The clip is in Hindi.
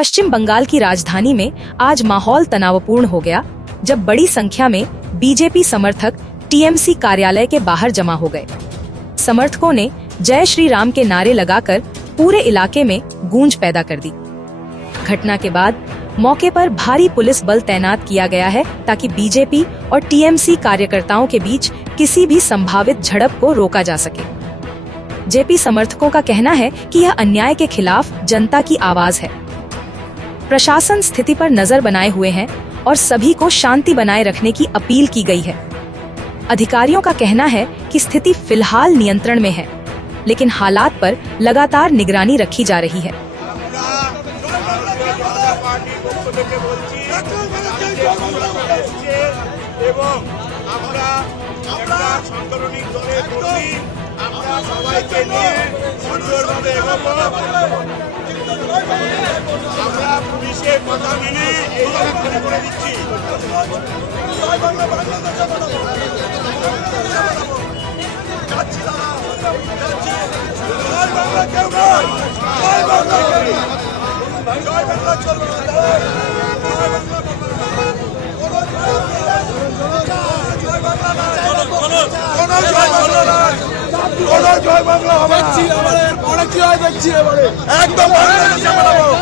पश्चिम बंगाल की राजधानी में आज माहौल तनावपूर्ण हो गया जब बड़ी संख्या में बीजेपी समर्थक टीएमसी कार्यालय के बाहर जमा हो गए। समर्थकों ने जय श्री राम के नारे लगाकर पूरे इलाके में गूंज पैदा कर दी। घटना के बाद मौके पर भारी पुलिस बल तैनात किया गया है ताकि बीजेपी और टीएमसी कार्यकर्ताओं के बीच किसी भी संभावित झड़प को रोका जा सके। जेपी समर्थकों का कहना है कि यह अन्याय के खिलाफ जनता की आवाज है। प्रशासन स्थिति पर नजर बनाए हुए हैं और सभी को शांति बनाए रखने की अपील की गई है। अधिकारियों का कहना है कि स्थिति फिलहाल नियंत्रण में है, लेकिन हालात पर लगातार निगरानी रखी जा रही है। পুলিশের কথা মেনে এই জায়গা করে দিচ্ছি। জয় বাংলা হবে, অনেক কি হয় দেখছি এবারে একদম